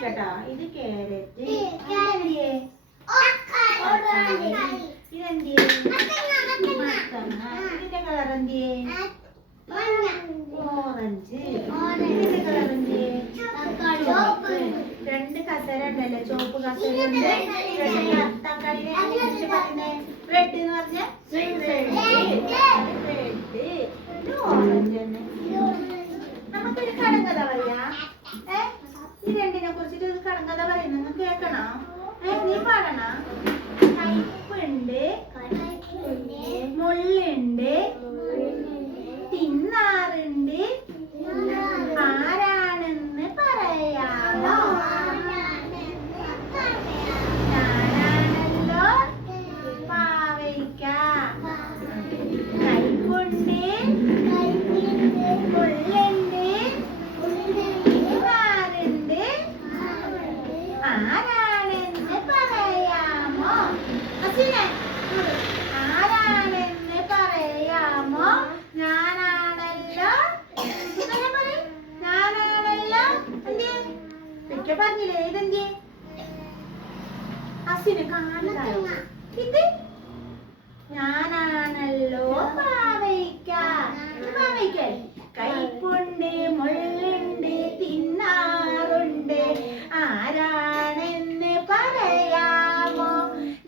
നോക്കട്ടാ. ഇത് ക്യാരറ്റ്, ഇതെന്തിയെ മത്തങ്ങ, ഇതിന്റെ കളർ എന്തിയെ ഓറഞ്ച്, ഇതിന്റെ കളർ എന്തിയെ ചുവപ്പ്. രണ്ട് കസേര ഉണ്ടല്ലോ, ചുവപ്പ് കസേര ഉണ്ട്. തക്കാളിനെ കുറിച്ച് പറയുന്നേ റെഡ് എന്ന് പറഞ്ഞ റെഡ് ഓറഞ്ച് തന്നെ. നമുക്കൊരു കടങ്കഥ പറയാ. ഈ രണ്ടിനെ കുറിച്ചിട്ട് ഒരു കടങ്കഥ പറയുന്നത് നിങ്ങൾക്ക് കേൾക്കണോ? നീ പാടണ. കയ്പുണ്ട്, മുള്ളുണ്ട്, തിന്നാറുണ്ട്, ആരാണെന്ന് പറയാമോ? ഞാനാണല്ലോ പാവയ്ക്ക. കയ്പുണ്ട്, മുള്ളുണ്ട്, തിന്നാറുണ്ട്, ആരാണെന്ന് പറയാമോ? ആരാണെന്ന് പറയാമോ? ഞാനാണല്ലോ. ഞാനാണല്ലോ എന്ത് ഒക്കെ പറഞ്ഞില്ലേ? ഇതെന്ത് അസിനെ കാണുന്നതായോ? ഇത് ഞാനാണല്ലോ പാവയ്ക്ക. പാവയ്ക്ക കയ്പുണ്ട്, മുള്ളുണ്ട്, തിന്നാറുണ്ട്, ആരാണെന്ന് പറയാമോ?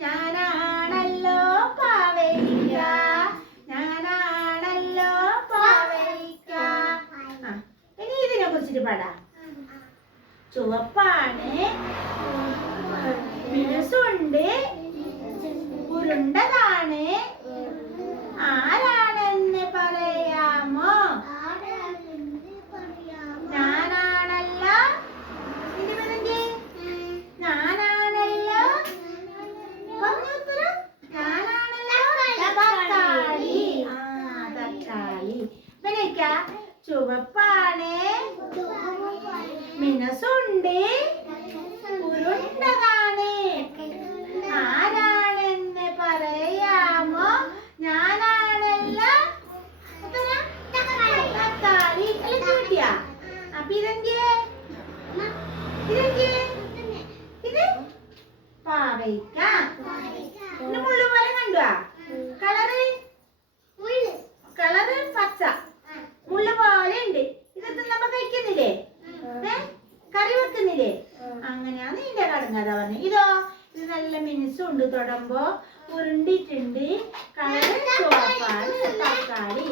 ഞാനാണല്ലോ പാവയ്ക്ക. ഞാനാണല്ലോ പാവയ്ക്ക. ഇനി ഇതിനെ കുറിച്ചിട്ട് പാടാം. ചുവപ്പാണ്, മിനുസുണ്ട്, ഉരുണ്ടതാണ്, ആരാണെന്ന് പറയാമോ? ഞാനാണല്ലോ. ഞാനാണല്ലോ. പറഞ്ഞുത്തരം. ഞാനാണല്ലോ തക്കാളി. തക്കാളി. പിന്നെ ചുവപ്പാണ്, മിനുസുണ്ട്, ഉരുണ്ടതാണ്, ആരാണെന്ന് പറയാമോ? ഞാനാണല്ലോ തക്കാളി. എല്ലാം കിട്ടിയാ? അപ്പൊ ഇതെന്തിയെ ഇത് പാവയ്ക്ക. മുള്ളു പോലെ കണ്ടുവാ? കളറ് പച്ച, മുള്ളു പോലെ ഉണ്ട്. ഇതൊക്കെ നമ്മ കഴിക്കുന്നില്ലേ? കറി വെക്കുന്നില്ലേ? അങ്ങനെയാണ് ഇതിന്റെ കടങ്കഥ പറഞ്ഞു. ഇതോ ഇത് നല്ല മിനുസുണ്ട്, തൊടുമ്പോ ഉരുണ്ടിട്ടുണ്ട്, കളറ് ചുവപ്പാണ്, തക്കാളി.